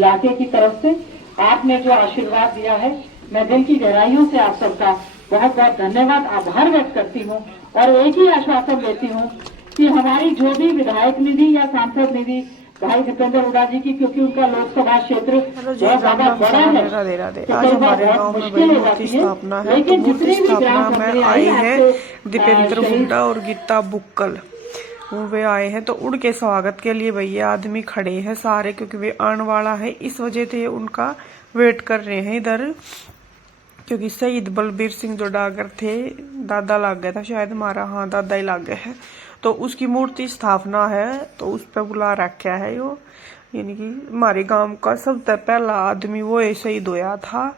इलाके की तरफ से आपने जो आशीर्वाद दिया है, मैं दिल की गहराइयों से आप सबका बहुत बहुत धन्यवाद, आभार व्यक्त करती हूँ और एक ही आश्वासन देती हूँ कि हमारी जो भी विधायक निधि या सांसद निधि भाई दीपेंद्र हुड्डा जी की, क्योंकि उनका लोकसभा क्षेत्र बहुत ज्यादा बड़ा है, आज हमारे गांव में भाई मूर्ति स्थापना है। तो मूर्ति स्थापना में आए हैं दीपेंद्र हुड्डा और गीता बुक्कल, वे आए हैं। तो उनके स्वागत के लिए भैया आदमी खड़े हैं सारे, क्योंकि वे आने वाला है, इस वजह से उनका वेट कर रहे हैं इधर। क्योंकि शहीद बलबीर सिंह जो डागर थे, दादा लग गया था शायद हमारा, हाँ दादा ही लग गए हैं, तो उसकी मूर्ति स्थापना है, तो उस पर बुला रखा है वो। यानी कि हमारे गांव का सबसे पहला आदमी वो शहीद होया था,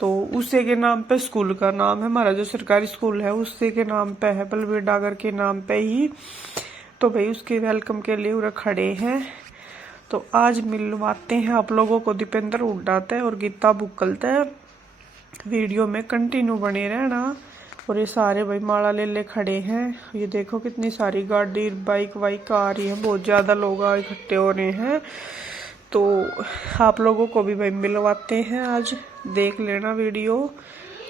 तो उसी के नाम पे स्कूल का नाम है, हमारा जो सरकारी स्कूल है उसी के नाम पे है, बलबीर डागर के नाम पे ही। तो भाई उसके वेलकम के लिए उरे खड़े हैं। तो आज मिलवाते हैं आप लोगों को दीपेंद्र हुड्डा ते और गीता बुक्कल ते। वीडियो में कंटिन्यू बने रहना। और ये सारे भाई माला ले खड़े हैं। ये देखो कितनी सारी गाड़ी बाइक वाइक आ रही है, बहुत ज्यादा लोग इकट्ठे हो रहे हैं। तो आप लोगों को भी भाई मिलवाते हैं आज, देख लेना वीडियो,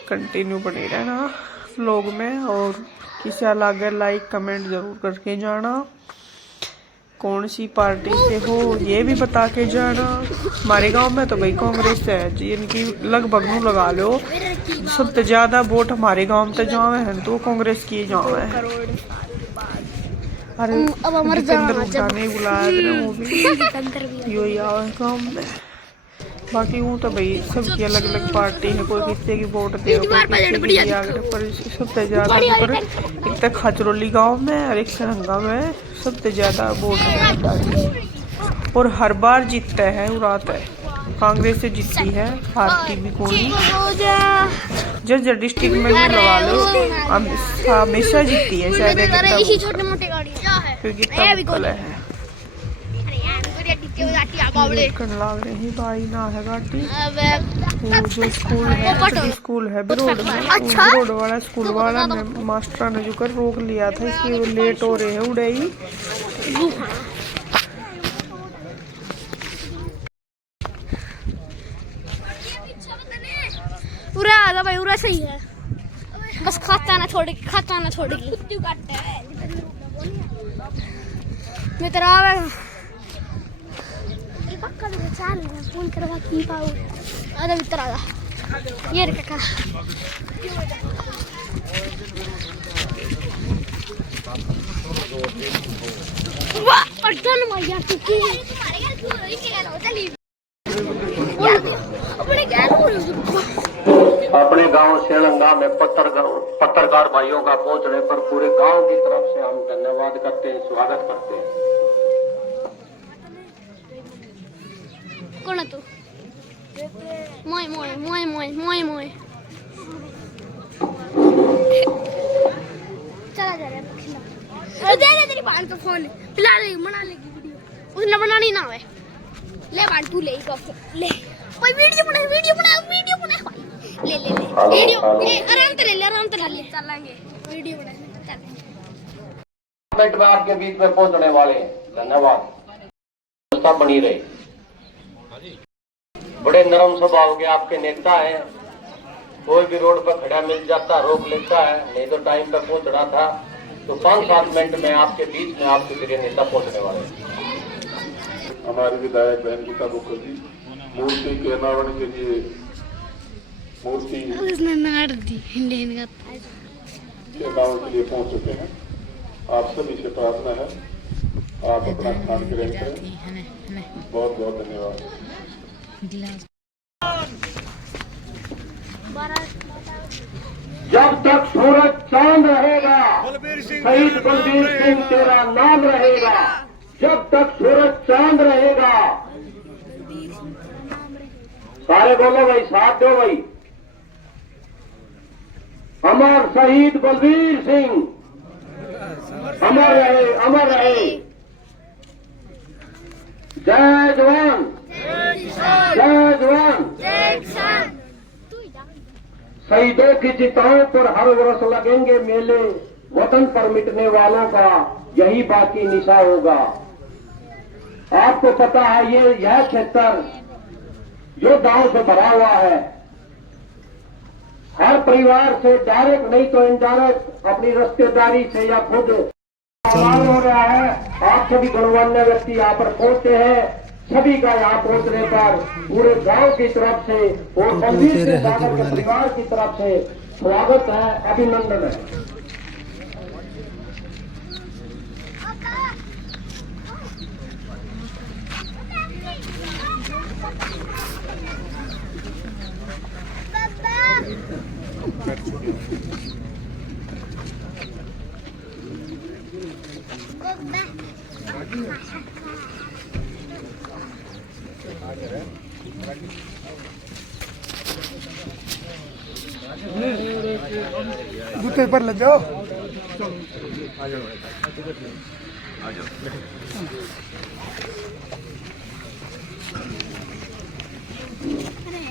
कंटिन्यू बने रहना व्लॉग में। और किसी अलग लाइक कमेंट जरूर करके जाना, कौन सी पार्टी से हो ये भी बता के जाना। हमारे गांव में तो भाई कांग्रेस है जी, इनकी लगभग नू लगा लो, सबसे ज्यादा वोट हमारे गांव में जावे हैं तो कांग्रेस की जावे है। अरे दीपेंद्र हुड्डा ने बुलाया वो भी यो आवे गाँव में। बाकी वो तो भाई सबकी अलग अलग पार्टी है, कोई किसी की वोट दे, पर सबसे ज्यादा एक तक खचरौली गांव में और एक सरंगा में सबसे ज्यादा वोट है। और हर बार जीतता है उड़ाता है, कांग्रेस से जीती है, हारती भी कोई। जर्जर डिस्ट्रिक्ट में भी लगा लो, हमेशा जीती है शायद, क्योंकि तब है लाग रही भाई ना है गाड़ी। वो जो स्कूल है बिरोड में, बिरोड वाला स्कूल वाला ने मास्टर ने जो कर रोक लिया था, इसलिए वो लेट हो रहे हैं उड़े ही। उरा आजा भाई, उरा सही है, बस खाता ना छोड़ेगी, खाता ना छोड़ेगी। मैं तेरा पक्का फोन करवा की पाऊ। आजा भीतर आजा, ये रे काका। वाह पटन माया तू की तुम्हारे घर क्यों रही के लो चली अपने क्या अपने गांव सेलंगा में पत्रकार भाइयों का पहुंचने पर पूरे गांव की तरफ से हम धन्यवाद करते हैं, स्वागत करते हैं। कौन है तू? मोय मोय मोय मोय मोय मोय चला जा रहा है, दे दे तेरी बहन को फोन, पिला लेगी, बना लेगी वीडियो, उसने बनानी ना है। ले बहन तू ले ले भाई, वीडियो बना ले ले ले वीडियो आराम से ले चलेंगे वीडियो बना चल। मिनट में आपके बीच में पहुंचने वाले हैं, धन्यवाद। व्यवस्था बनी रही। बड़े नरम स्वभाव के आपके नेता हैं, कोई भी रोड पर खड़ा मिल जाता रोक लेता है, नहीं तो टाइम पर पहुंच रहा था, तो 5-7 मिनट में आपके बीच में आपके प्रिय नेता पहुंचने वाले हैं। हमारे विधायक बहन गीता बुक्कल जी मूर्ति के अनावरण के लिए मूर्ति के अनावरण के लिए पहुंच चुके हैं। आप सभी से प्रार्थना है आप अपना स्थान ग्रहण करें। बहुत बहुत धन्यवाद। जब तक सूरज चांद रहेगा, शहीद बलबीर सिंह तेरा नाम रहेगा। जब तक सूरज चांद रहेगा, सारे बोलो भाई, साथ दो भाई। अमर शहीद बलबीर सिंह, अमर रहे, अमर रहे। जय जवान, जय जवान। शहीदों की चिताओं पर हर वर्ष लगेंगे मेले, वतन पर मिटने वालों का यही बाकी निशा होगा। आपको पता है यह क्षेत्र योद्धाओं से भरा हुआ है। हर परिवार से डायरेक्ट नहीं तो इनडायरेक्ट अपनी रिश्तेदारी से या खुद सवाल हो रहा है। आप सभी गणमान्य व्यक्ति यहाँ पर पहुंचे हैं। सभी का यहाँ पहुंचने पर पूरे गांव की तरफ से और मंदिर के सागर के परिवार की तरफ से स्वागत है, अभिनंदन है। जूते पर लग जाओ।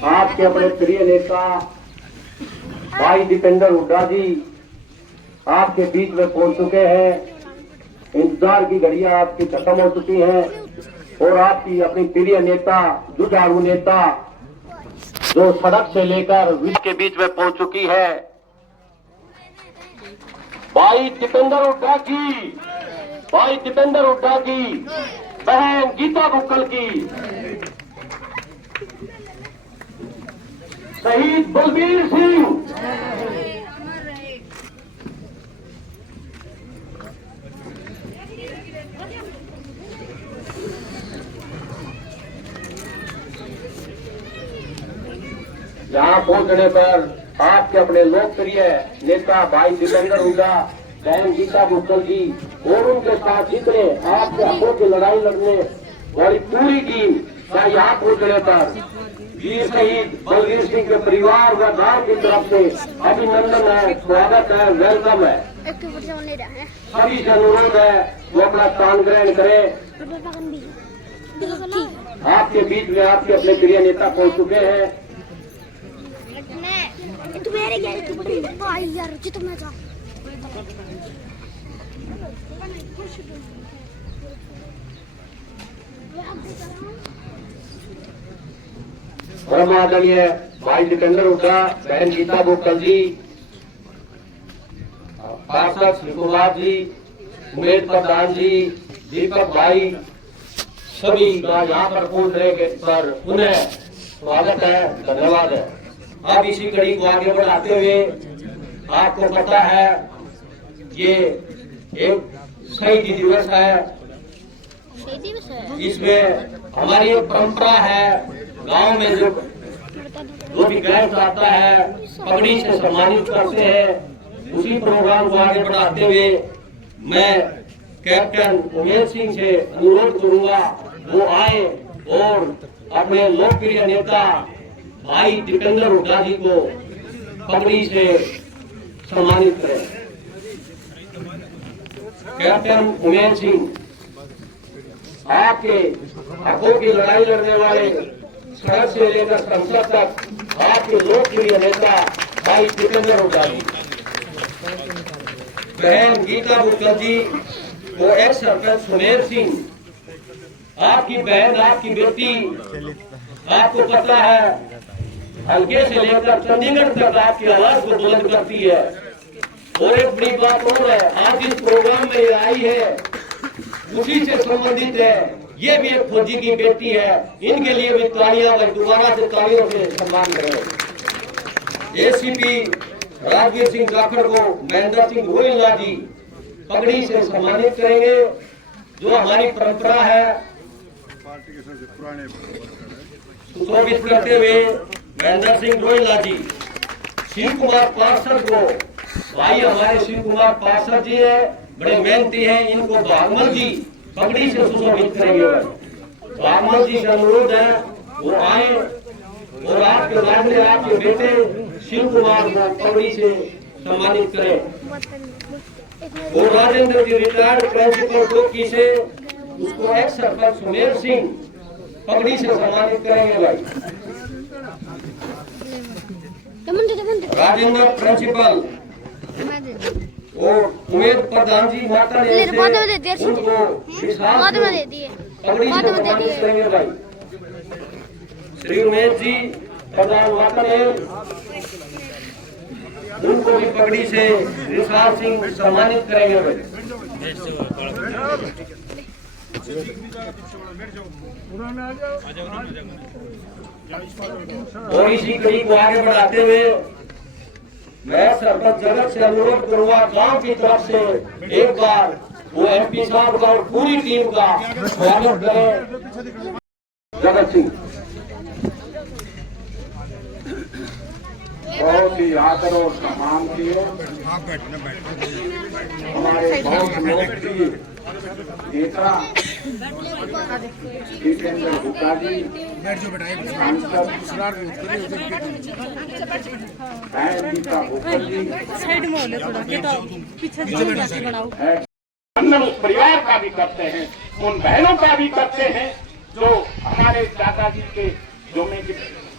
आपके अपने प्रिय नेता भाई दीपेंद्र हुड्डा जी आपके बीच में पहुंच चुके हैं। इंतजार की घड़ियां आपकी खत्म हो चुकी हैं और आपकी अपनी प्रिय नेता जुझारू नेता जो सड़क से लेकर विश्व के बीच में पहुंच चुकी है, भाई दीपेंद्र हुड्डा की बहन गीता बुक्कल की, शहीद बलबीर सिंह, यहाँ पहुंचने पर आपके अपने लोकप्रिय नेता भाई दीपेंद्र हुड्डा, बहन गीता बुक्कल जी और उनके साथ जितने आपके हकों की लड़ाई लड़ने वाली पूरी टीम का यहाँ पहुंचने पर वीर शहीद बलबीर सिंह के परिवार व गांव की तरफ से अभिनंदन है, स्वागत है, वेलकम है। सभी से अनुरोध है वो अपना स्थान ग्रहण करें। आपके बीच में आपके अपने प्रिय नेता पहुंच चुके हैं। परम आदरणीय भाई दीपेंद्र हुड्डा, बहन गीता बुक्कल जी, पार्षद श्री कुमार जी, उमेद प्रधान जी, दीपक भाई, सभी का यहाँ पर पहुंचने के पर उन्हें स्वागत है, धन्यवाद है। अब इसी कड़ी को आगे बढ़ाते हुए आपको पता है ये एक शहीदी दिवस है। इसमें हमारी एक परंपरा है, गांव में जो भी गेस्ट आता है पगड़ी से सम्मानित करते हैं। उसी प्रोग्राम को आगे बढ़ाते हुए मैं कैप्टन उमेद सिंह से अनुरोध करूंगा वो आए और अपने लोकप्रिय नेता भाई दीपेंद्र हुड्डा जी को पगड़ी से सम्मानित करें। कैप्टन उमेद सिंह आपके हकों की लड़ाई लड़ने वाले सड़क से लेकर संसद तक आपके लोकप्रिय नेता भाई दीपेंद्र हुड्डा जी, बहन गीता बुक्कल जी और एक्स सरपंच सुमेर सिंह, आपकी बहन आपकी बेटी आपको पता है हल्के से लेकर चंडीगढ़ तक आपकी आवाज को बुलंद करती है। और एक बड़ी बात और है, आज इस प्रोग्राम में ये आई है उसी से संबंधित है, ये भी एक फौजी की बेटी है। इनके लिए भी तालियां दोबारा से तालियों से सम्मान करें। एसीपी राजवीर सिंह जाखड़ को महेंद्र सिंह गोयला जी पगड़ी से सम्मानित करेंगे, जो हमारी परंपरा है सुशोभित करते हुए महेंद्र सिंह गोयला जी। शिव कुमार पार्षद को भाई हमारे शिव कुमार पार्षद जी है, बड़े मेहनती हैं, इनको भागमल जी पगड़ी से सुशोभित करेंगे। भागमल जी से अनुरोध है वो आए और आपके लाडले आपके बेटे शिव कुमार को पगड़ी से सम्मानित करें। और राजेंद्र जी रिटायर्ड प्रिंसिपल टोकी से उसको एक्स सरपंच सुमेर सिंह पगड़ी से सम्मानित करेंगे। भाई राजेंद्र प्रिंसिपल और उमेद प्रधान जी माता ने उनको पगड़ी से सम्मानित करेंगे। भाई श्री उमेश जी प्रधान वातावरण, उनको भी पगड़ी से विश्वास सिंह सम्मानित करेंगे। और इसी कड़ी को आगे बढ़ाते हुए मैं सरपंच जगत से अनुरोध करूंगा, गांव की तरफ से एक बार वो MP साहब का और पूरी टीम का स्वागत करें। जगत सिंह बहुत ही आदर और सम्मान किए हमारे बहुत लोकप्रिय नेता दीपेंद्र हुड्डा जी, सांसद गीता भुक्कल जी, वंदन उस परिवार का भी करते हैं, उन बहनों का भी करते हैं जो हमारे दादाजी के जो में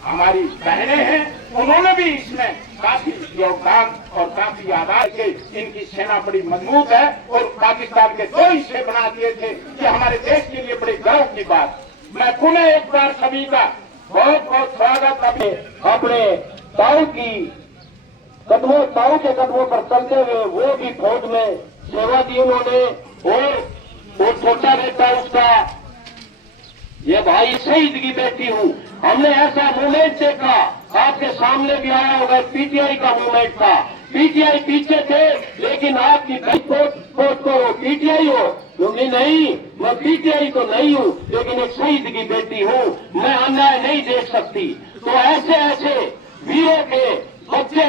हमारी बहनें हैं, उन्होंने भी इसमें काफी योगदान और काफी आधार के इनकी सेना बड़ी मजबूत है और पाकिस्तान के 2 हिस्से बना दिए थे कि हमारे देश के लिए बड़ी गर्व की बात। मैं पुनः एक बार सभी का बहुत बहुत स्वागत। अपने ताऊ के कदमों पर चलते हुए वो भी फौज में सेवा दी उन्होंने, और वो छोटा नेता उसका ये भाई शहीद की बेटी हूँ। हमने ऐसा मूवमेंट देखा, आपके सामने भी आया होगा, PTI का मूवमेंट था। PTI पीछे थे, लेकिन आपकी पोस्ट को PTI हो, क्योंकि नहीं, मैं PTI तो नहीं हूँ, लेकिन एक शहीद की बेटी हूँ, मैं अन्याय नहीं देख सकती। तो ऐसे ऐसे वीरों के बच्चे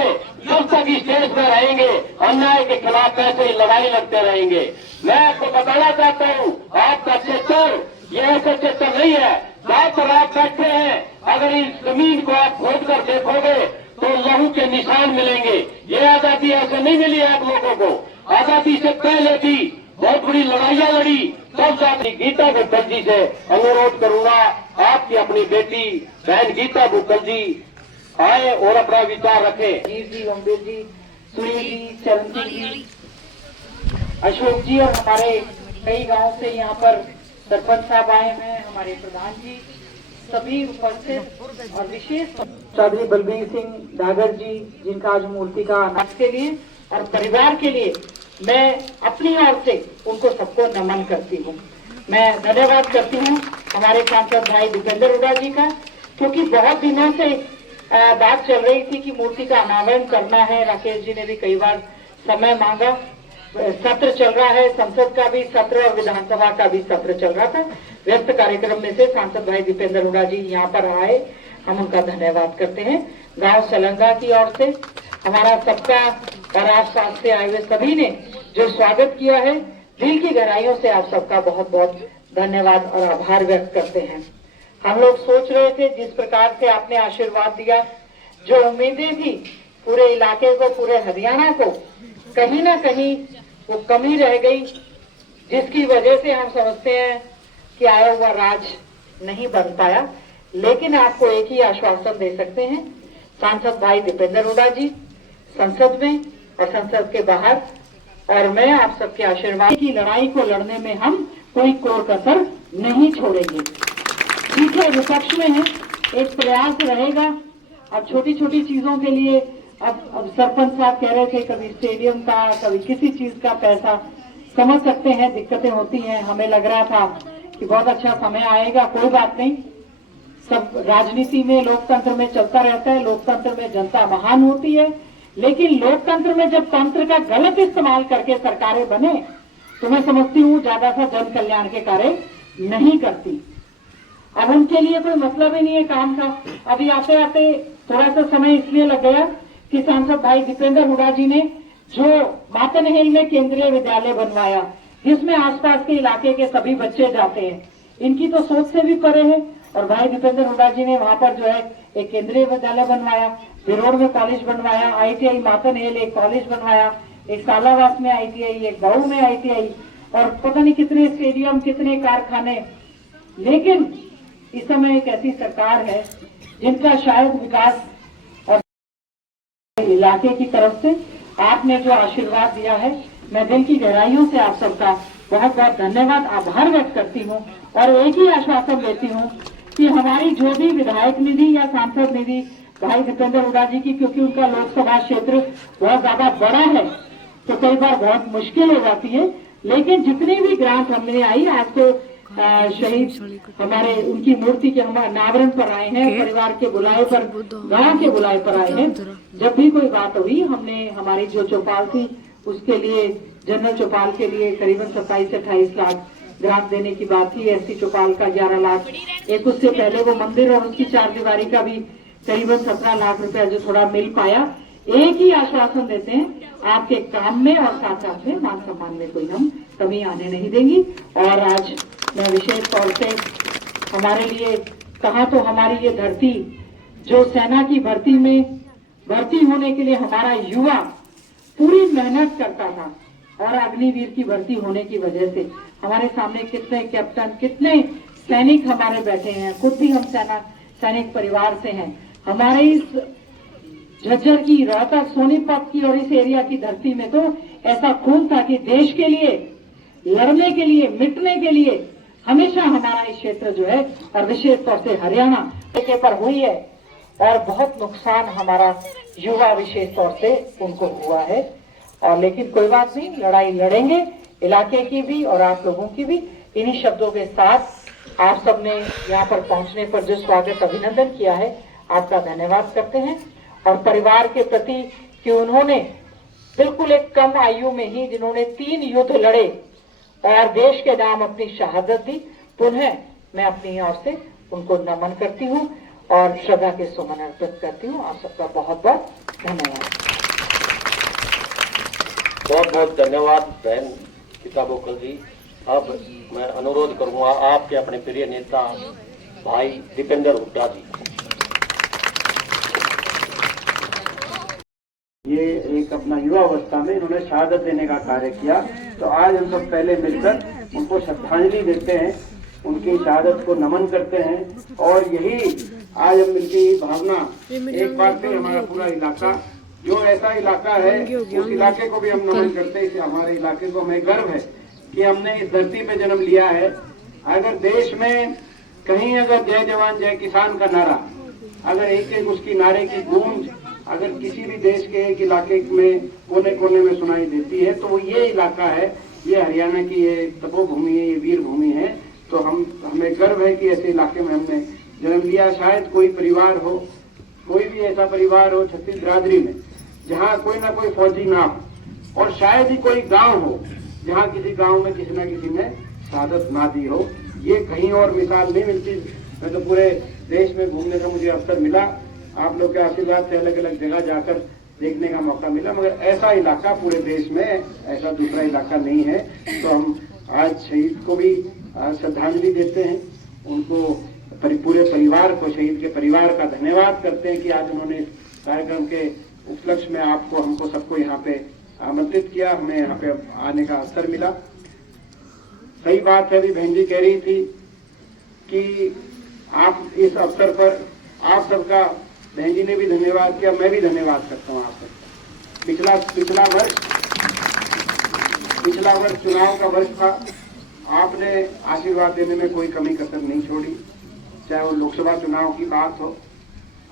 जब तक इस देश में रहेंगे, अन्याय के खिलाफ ऐसे ही लड़ाई लड़ते रहेंगे। मैं आपको बताना चाहता हूँ, आपका क्षेत्र ये ऐसा क्षेत्र नहीं है जहाँ पर आप बैठे हैं। अगर इस जमीन को आप खोद कर देखोगे तो लहू के निशान मिलेंगे। ये आजादी ऐसे नहीं मिली है आप लोगों को, आजादी से पहले भी बहुत बड़ी लड़ाइयाँ लड़ी। तब जाकर गीता भुक्कल जी से अनुरोध करूंगा, आपकी अपनी बेटी बहन गीता भुक्कल जी आए और अपना विचार रखे। जी, अम्बेर जी, सूर्य जी, चरणजीत जी, अशोक जी और हमारे कई गांव से यहाँ पर सरपंच साहब आए हैं, हमारे प्रधान जी, सभी उपस्थित और विशेष चौधरी बलबीर सिंह डागर जी, जिनका आज मूर्ति का अनाज के लिए और परिवार के लिए मैं अपनी ओर से उनको सबको नमन करती हूँ। मैं धन्यवाद करती हूँ हमारे सांसद भाई दीपेंद्र हुड्डा जी का, क्योंकि बहुत दिनों से बात चल रही थी कि मूर्ति का अनावरण करना है। राकेश जी ने भी कई बार समय मांगा, सत्र चल रहा है, संसद का भी सत्र और विधानसभा का भी सत्र चल रहा था। व्यस्त कार्यक्रम में से सांसद भाई दीपेंद्र हुड्डा जी यहाँ पर आए, हम उनका धन्यवाद करते हैं। गांव सलंगा की ओर से हमारा सबका और आसपास से आए हुए सभी ने जो स्वागत किया है, दिल की गहराइयों से आप सबका बहुत बहुत धन्यवाद और आभार व्यक्त करते हैं। हम लोग सोच रहे थे, जिस प्रकार से आपने आशीर्वाद दिया, जो उम्मीदें थी पूरे इलाके को, पूरे हरियाणा को, कहीं ना कहीं वो कमी रह गई, जिसकी वजह से हम समझते हैं कि आया हुआ राज नहीं बन पाया। लेकिन आपको एक ही आश्वासन दे सकते हैं, सांसद भाई दीपेंद्र हुड्डा जी संसद में और संसद के बाहर, और मैं आप सबके आशीर्वाद की लड़ाई को लड़ने में हम कोई कोर कसर नहीं छोड़ेंगे। ठीक है, विपक्ष में है, एक प्रयास रहेगा। अब छोटी छोटी चीजों के लिए अब सरपंच साहब कह रहे थे, कभी स्टेडियम का, कभी किसी चीज का पैसा, समझ सकते हैं दिक्कतें होती हैं। हमें लग रहा था कि बहुत अच्छा समय आएगा, कोई बात नहीं, सब राजनीति में, लोकतंत्र में चलता रहता है। लोकतंत्र में जनता महान होती है, लेकिन लोकतंत्र में जब तंत्र का गलत इस्तेमाल करके सरकारें बने तो मैं समझती हूँ ज्यादा सा जन कल्याण के कार्य नहीं करती। अब उनके लिए कोई मतलब ही नहीं है काम का। अभी आते आते थोड़ा सा समय इसलिए लग गया कि सांसद भाई दीपेंद्र हुड्डा जी ने जो मातनहेल में केंद्रीय विद्यालय बनवाया, जिसमें आसपास के इलाके के सभी बच्चे जाते हैं, इनकी तो सोच से भी परे है। और भाई दीपेंद्र हुड्डा जी ने वहां पर जो है एक केंद्रीय विद्यालय बनवाया, बिरोड़ में कॉलेज बनवाया, ITI मातनहेल एक कॉलेज बनवाया, एक सालावास में ITI, एक बाऊ में ITI, और पता नहीं कितने स्टेडियम, कितने कारखाने। लेकिन इस समय एक ऐसी सरकार है जिनका शायद विकास और इलाके की तरफ से आपने जो आशीर्वाद दिया है, मैं दिल की गहराइयों से आप सबका बहुत बहुत धन्यवाद, आभार व्यक्त करती हूँ और एक ही आश्वासन देती हूँ कि हमारी जो भी विधायक निधि या सांसद निधि भाई दीपेंद्र हुड्डा जी की, क्योंकि उनका लोकसभा क्षेत्र बहुत ज्यादा बड़ा है तो कई बार बहुत मुश्किल हो जाती है, लेकिन जितनी भी ग्रांट हमने आई, आज तो शहीद हमारे उनकी मूर्ति के हम अनावरण पर आए हैं, परिवार के बुलाए पर, गांव के बुलाए पर आए हैं। जब भी कोई बात हुई, हमने हमारी जो चौपाल थी उसके लिए, जनरल चौपाल के लिए करीबन 27 से 28 लाख ग्रांट देने की बात थी। एससी चौपाल का 11 लाख, एक उससे पहले वो मंदिर और उसकी 4 दीवारी का भी करीबन 17 लाख रुपया जो थोड़ा मिल पाया। एक ही आश्वासन देते हैं, आपके काम में और साथ साथ में मान सम्मान में कोई हम कमी आने नहीं देंगी। और आज मैं विशेष तौर से हमारे लिए कहा तो हमारी ये धरती, जो सेना की भर्ती में भर्ती होने के लिए हमारा युवा पूरी मेहनत करता था, और अग्निवीर की भर्ती होने की वजह से हमारे सामने कितने कैप्टन, कितने सैनिक हमारे बैठे हैं। खुद भी हम सैनिक परिवार से हैं। हमारे इस झज्जर की, रोहतक, सोनीपत की और इस एरिया की धरती में तो ऐसा खून था कि देश के लिए लड़ने के लिए, मिटने के लिए हमेशा हमारा इस क्षेत्र जो है, और विशेष तौर से हरियाणा के पर हुई है, और बहुत नुकसान हमारा युवा विशेष तौर से उनको हुआ है। और लेकिन कोई बात नहीं, लड़ाई लड़ेंगे, इलाके की भी और आप लोगों की भी। इन्हीं शब्दों के साथ आप सबने यहाँ पर पहुंचने पर जो स्वागत अभिनंदन किया है, आपका धन्यवाद करते हैं। और परिवार के प्रति कि उन्होंने बिल्कुल एक कम आयु में ही, जिन्होंने 3 युद्ध लड़े और देश के नाम अपनी शहादत दी, पुनः मैं अपनी ओर से उनको नमन करती हूँ और श्रद्धा के सुमन अर्पित करती हूँ। आप सबका बहुत बहुत धन्यवाद। बहुत बहुत धन्यवाद बहन गीता बुक्कल जी। अब मैं अनुरोध करूंगा आपके अपने प्रिय नेता भाई दीपेंद्र हुड्डा जी। ये एक अपना युवा अवस्था में इन्होंने शहादत देने का कार्य किया, तो आज हम सब पहले मिलकर उनको श्रद्धांजलि देते हैं, उनकी शहादत को नमन करते हैं। और यही आज हम मिलकर ये भावना, एक बार फिर हमारा पूरा इलाका जो ऐसा इलाका है, उस इलाके को भी हम नमन करते हैं। हमारे इलाके को हमें गर्व है कि हमने इस धरती पे जन्म लिया है। अगर देश में कहीं अगर जय जवान जय किसान का नारा, अगर एक एक उसकी नारे की गूंज अगर किसी भी देश के एक इलाके में कोने कोने में सुनाई देती है, तो ये इलाका है, ये हरियाणा की ये तपोभूमि है, ये वीर भूमि है। तो हमें गर्व है कि ऐसे इलाके में हमने जन्म लिया। शायद कोई परिवार हो, कोई भी ऐसा परिवार हो छत्तीस बिरादरी में जहाँ कोई ना कोई फौजी ना हो, और शायद ही कोई गांव हो जहाँ किसी गांव में किसी न किसी ने शहादत ना दी हो। ये कहीं और मिसाल नहीं मिलती। मैं तो पूरे देश में घूमने का मुझे अवसर मिला, आप लोग के आशीर्वाद से अलग अलग जगह जाकर देखने का मौका मिला, मगर ऐसा इलाका पूरे देश में ऐसा दूसरा इलाका नहीं है। तो हम आज शहीद को भी श्रद्धांजलि देते हैं, उनको पूरे परिवार को, शहीद के परिवार का धन्यवाद करते हैं कि आज उन्होंने इस कार्यक्रम के उपलक्ष्य में आपको, हमको सबको यहाँ पे आमंत्रित किया, हमें यहाँ पे आने का अवसर मिला। सही बात है, अभी बहन जी कह रही थी कि आप इस अवसर पर आप सबका, बहन जी ने भी धन्यवाद किया, मैं भी धन्यवाद करता हूँ आप सबका। पिछला वर्ष चुनाव का वर्ष था, आपने आशीर्वाद देने में कोई कमी कसर नहीं छोड़ी, चाहे वो लोकसभा चुनाव की बात हो।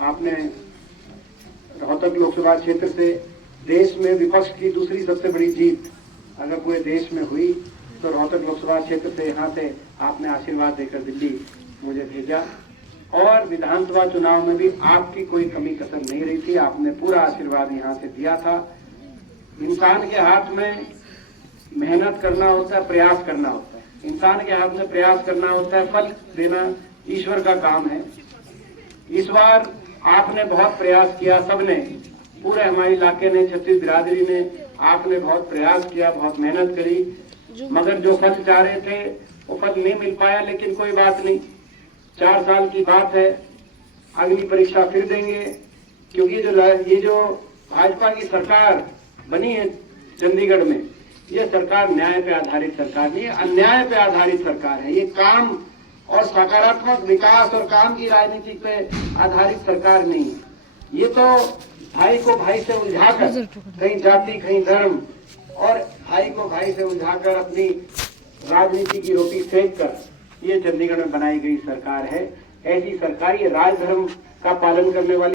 आपने रोहतक लोकसभा क्षेत्र से देश में विपक्ष की दूसरी सबसे बड़ी जीत अगर पूरे देश में हुई, तो रोहतक लोकसभा क्षेत्र से यहाँ से आपने आशीर्वाद देकर दिल्ली मुझे भेजा। और विधानसभा चुनाव में भी आपकी कोई कमी कसर नहीं रही थी, आपने पूरा आशीर्वाद यहाँ से दिया था। इंसान के हाथ में मेहनत करना होता है, प्रयास करना होता है। इंसान के हाथ में प्रयास करना होता है, फल देना ईश्वर का काम है। इस बार आपने बहुत प्रयास किया, सबने, पूरे हमारे इलाके ने, छत्तीस बिरादरी ने, आपने बहुत प्रयास किया, बहुत मेहनत करी, मगर जो फल चाह रहे थे वो फल नहीं मिल पाया। लेकिन कोई बात नहीं, 4 साल की बात है, अगली परीक्षा फिर देंगे, क्योंकि ये जो भाजपा की सरकार बनी है चंडीगढ़ में, ये सरकार न्याय पे आधारित सरकार नहीं है, अन्याय पे आधारित सरकार है। ये काम और सकारात्मक विकास और काम की राजनीति पे आधारित सरकार नहीं है। ये तो भाई को भाई से उलझाकर, कहीं जाति कहीं धर्म, और भाई को भाई से उलझाकर अपनी राजनीति की रोटी सेक कर ये चंडीगढ़ में बनाई गई सरकार है। ऐसी सरकार ये राजधर्म का पालन करने वाली